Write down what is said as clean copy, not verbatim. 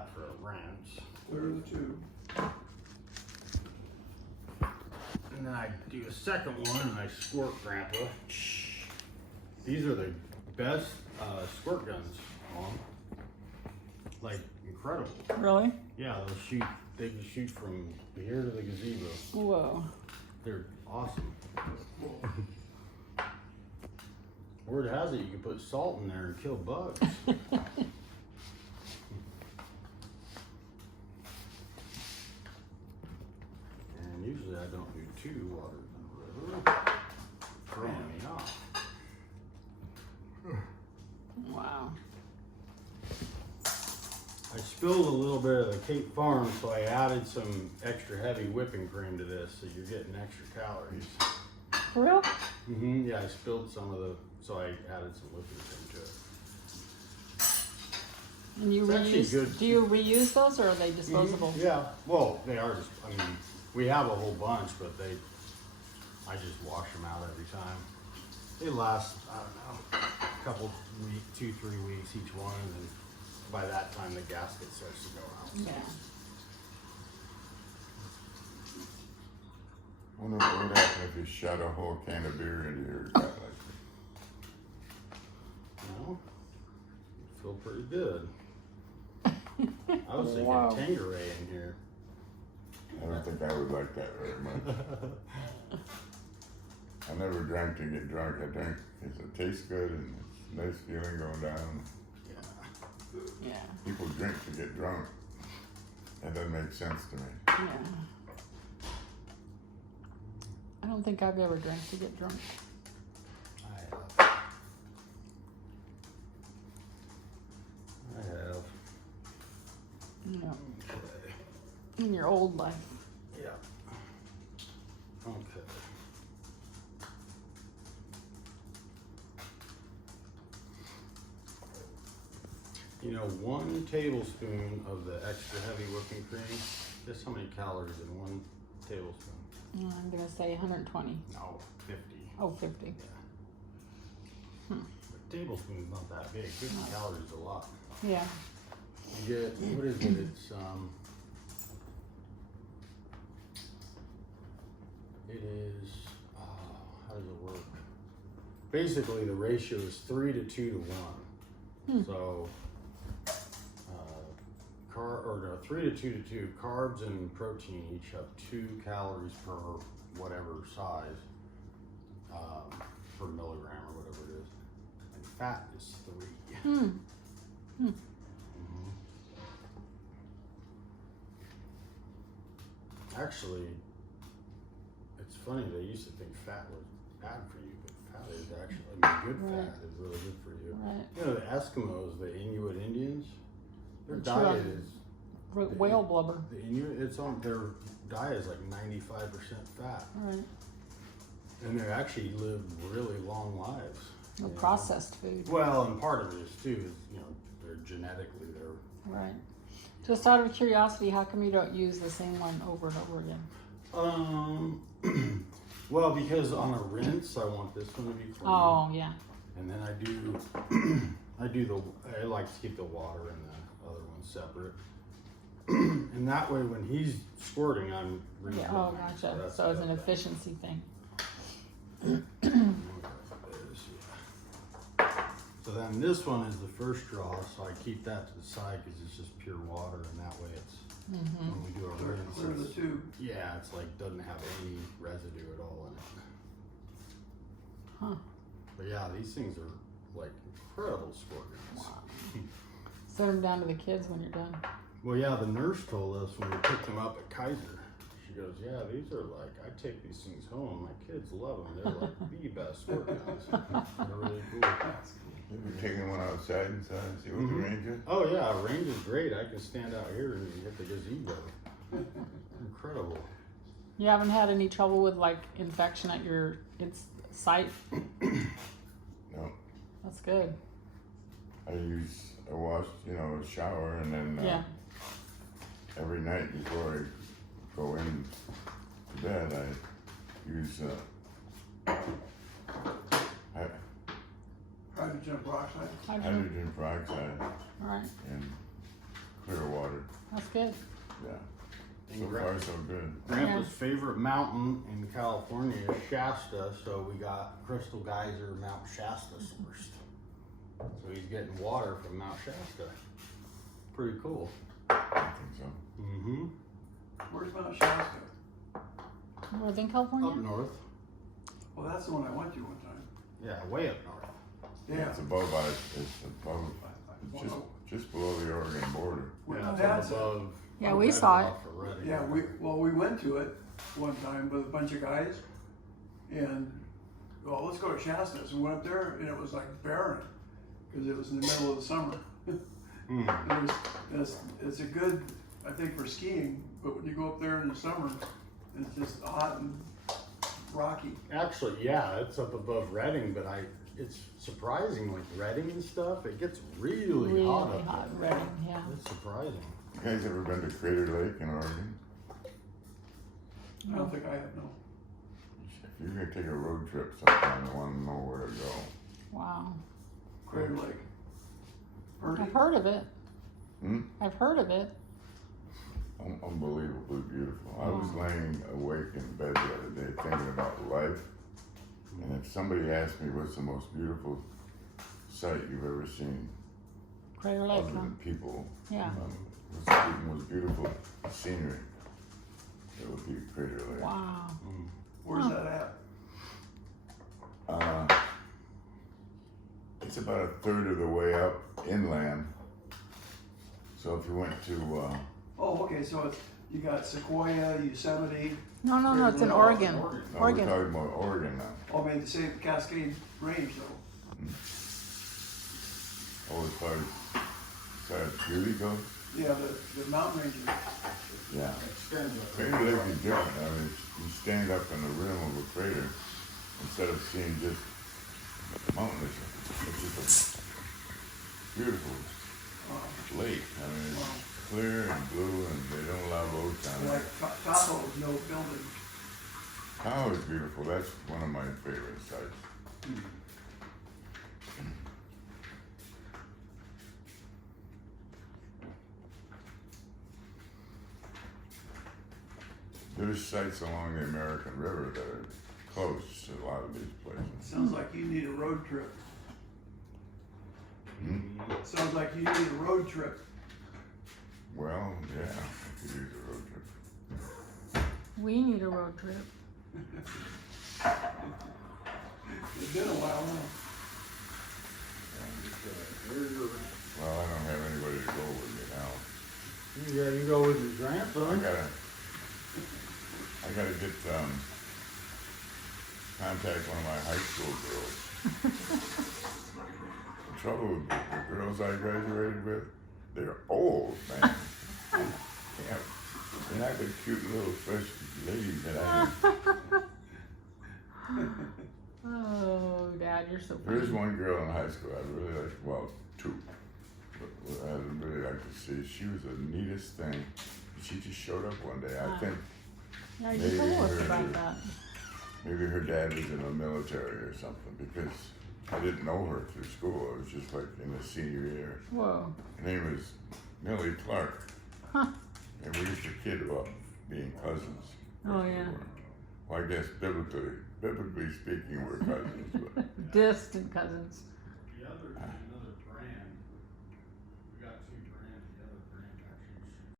that for a rinse. Clear the tube. And then I do a second one and I squirt Grandpa. These are the best squirt guns, Mom. Like, incredible. Really? Yeah, they can shoot from here to the gazebo. Whoa. They're awesome. Word has it you can put salt in there and kill bugs. And usually I don't do 2 waters in a river. Throwing me off. Wow. I spilled a little bit of the Cape Farm, so I added some extra heavy whipping cream to this, so you're getting extra calories. For real? Yeah, I spilled some of so I added some whipping cream to it. And you It's actually reuse, good. do you reuse those or are they disposable? Yeah, well, they are just, I mean, we have a whole bunch, but I just wash them out every time. They last, I don't know, a couple weeks, 2-3 weeks each one, and by that time the gasket starts to go out. Yeah. I wonder what would happen if you shot a whole can of beer into your gut like You know, feel pretty good. I was thinking Wow. Tanqueray in here. that. I don't think I would like that very much. I never drank to get drunk. I drank because it tastes good and it's a nice feeling going down. Yeah. Yeah. People drink to get drunk. That doesn't make sense to me. Yeah. I don't think I've ever drank to get drunk. I have. No. Okay. In your old life. Yeah. Okay. You know, 1 tablespoon of the extra heavy whipping cream, guess how many calories in 1 tablespoon? I'm going to say 120. No, 50. Oh, 50. Yeah. A tablespoon's not that big. 50 calories is a lot. Yeah. You get, what is it? It's, it is, how does it work? Basically, the ratio is 3 to 2 to 1. So, 3 to 2 to 2. Carbs and protein each have 2 calories per whatever size, per milligram or whatever it is. And fat is 3. Actually, it's funny, they used to think fat was bad for you, but fat is actually, I mean, good fat is really good for you. Right. You know, the Eskimos, the Inuit Indians, their Which diet one? is, Whale blubber. the Inuit, their diet is like 95% fat. All right. And they actually live really long lives. The you know. processed food. Well, and part of it is too, is, you know, they're genetically, Right. Just out of curiosity, how come you don't use the same one over and over again? well, because on a rinse, I want this one to be clean. Oh, yeah. And then I like to keep the water and the other one separate. And that way when he's squirting, I'm Yeah. Oh, gotcha. So it's an efficiency thing. So then this one is the first draw, so I keep that to the side because it's just pure water, and that way it's, when we do a rinse, Clear the it's, tube. yeah, it's like, doesn't have any residue at all in it. Huh. But yeah, these things are like incredible sport guns. Wow. Send them down to the kids when you're done. Well, yeah, the nurse told us when we picked them up at Kaiser. She goes, yeah, these are like, I take these things home. My kids love them. They're like the best sport guns. They're really cool. You ever taken one outside and see what the range is? Oh yeah, range is great. I can stand out here and hit the gazebo. Incredible. You haven't had any trouble with like infection at your site? No. That's good. I wash, shower, and then Yeah. every night before I go in to bed, I use Hydrogen peroxide. Hydrogen. hydrogen peroxide All right. and clear water That's good. Yeah. And So far, so good. Grandpa's favorite mountain in California is Shasta, so we got Crystal Geyser Mount Shasta sourced. So he's getting water from Mount Shasta. Pretty cool. I think so. Mm-hmm. Where's Mount Shasta? Northern Up California? north. Well, that's the one I went to one time. Yeah, way up north. Yeah. It's above us. It's above. It's just below the Oregon border. Well, Yeah, it's that's up above. Yeah, up we right saw it. off of Redding. Yeah, we went to it one time with a bunch of guys, and well, let's go to Shasta. So we went up there, and it was like barren because it was in the middle of the summer. It's a good, I think, for skiing. But when you go up there in the summer, it's just hot and rocky. Actually, yeah, it's up above Redding, but it's surprising with Redding and stuff. It gets really hot Really up hot, there. Redding, yeah. It's surprising. You guys ever been to Crater Lake in Oregon? I don't think I have no. If you're gonna take a road trip sometime, you want to know where to go. Wow. Crater Lake. Heard I've it? heard of it. Hmm? I've heard of it. Unbelievably beautiful. I was laying awake in bed the other day thinking about life, and if somebody asked me what's the most beautiful sight you've ever seen, Crater Lake, other huh? than people, Yeah. what's the most beautiful scenery, it would be Crater Lake. Wow. Where's that at? It's about a third of the way up inland. So if you went to, Oh, okay. So it's you got Sequoia, Yosemite. No, it's in No, Oregon. no, we're Oregon. talking about Oregon now. Oh, I mean, the same Cascade Range though. Oh, as far as beauty goes? Yeah, the mountain ranges. Yeah. Extends up. Crater Lake is different. I mean, you stand up in the rim of a crater instead of seeing just mountains. It's just a beautiful lake. I mean, it's clear and blue, and they don't allow boats down there. Like Tahoe, no building. Tahoe is beautiful. That's one of my favorite sites. There's sites along the American River that are close to a lot of these places. Sounds like you need a road trip. Hmm? Sounds like you need a road trip. Well, yeah, I could use a road trip. We need a road trip. It's been a while now. Well, I don't have anybody to go with me now. You go with your grandson. I gotta get contact one of my high school girls. The trouble with the girls I graduated with, they're old, man. Yeah, they're not the cute little fresh ladies that I knew. Oh, Dad, you're so There is funny. one girl in high school I really like, well, two. But I'd really like to see. She was the neatest thing. She just showed up one day. I think Yeah, you maybe told us her- about that. maybe her dad was in the military or something, because I didn't know her through school. It was just like in the senior year. Whoa. Her name was Millie Clark. Huh. And we used to kid about being cousins. Oh, yeah. Well, I guess biblically speaking, we're cousins. But Distant cousins.